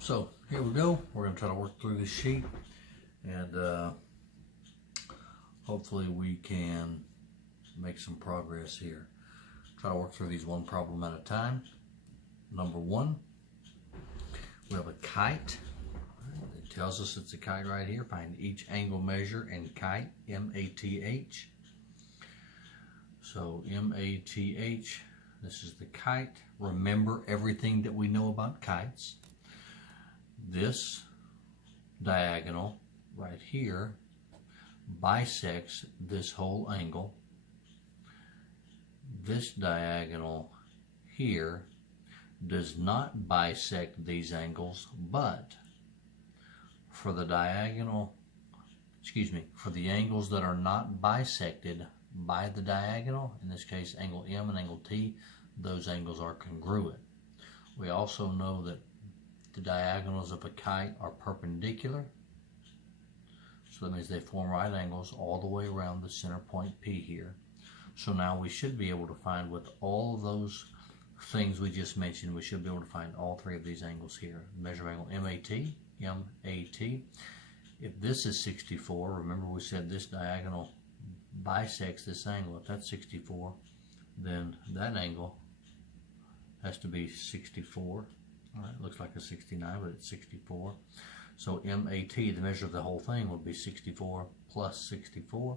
So here we go. We're going to try to work through this sheet, and hopefully we can make some progress here. Try to work through these one problem at a time. Number one, we have a kite. It tells us it's a kite right here. Find each angle measure and kite, M-A-T-H. So M-A-T-H, this is the kite. Remember everything that we know about kites. This diagonal right here bisects this whole angle. This diagonal here does not bisect these angles, but for the diagonal, for the angles that are not bisected by the diagonal, in this case angle M and angle T, those angles are congruent. We also know that the diagonals of a kite are perpendicular, so that means they form right angles all the way around the center point P here. So now we should be able to find, with all of those things we just mentioned, we should be able to find all three of these angles here. Measure angle MAT, MAT. If this is 64, remember we said this diagonal bisects this angle. If that's 64, then that angle has to be 64. All right, looks like a 69, but it's 64. So MAT, the measure of the whole thing, would be 64 plus 64,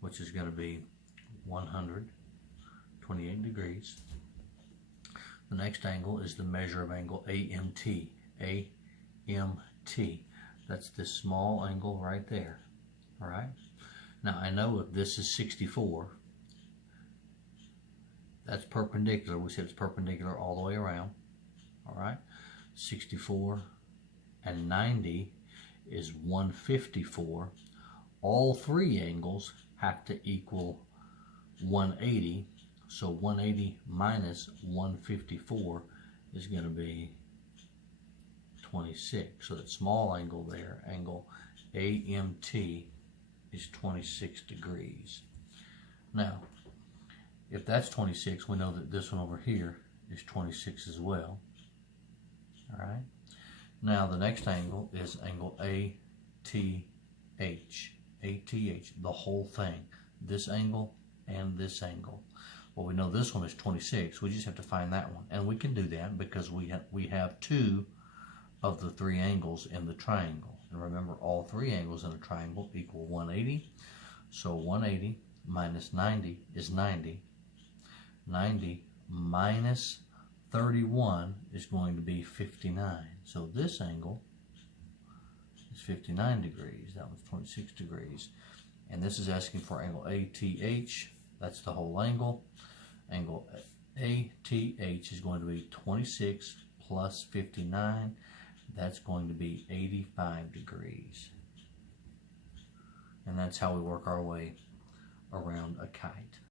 which is going to be 128 degrees. The next angle is the measure of angle AMT. AMT. That's this small angle right there. All right. Now I know if this is 64, that's perpendicular. We said it's perpendicular all the way around. All right. 64 and 90 is 154. All three angles have to equal 180. So 180 minus 154 is going to be 26. So that small angle there, angle AMT, is 26 degrees. Now, if that's 26, we know that this one over here is 26 as well. All right. Now the next angle is angle ATH. ATH, the whole thing. This angle and this angle. Well, we know this one is 26. We just have to find that one. And we can do that because we have two of the three angles in the triangle. And remember, all three angles in a triangle equal 180. So 180 minus 90 is 90. 90 minus 31 is going to be 59. So this angle is 59 degrees. That was 26 degrees. And this is asking for angle ATH. That's the whole angle. Angle ATH is going to be 26 plus 59. That's going to be 85 degrees. And that's how we work our way around a kite.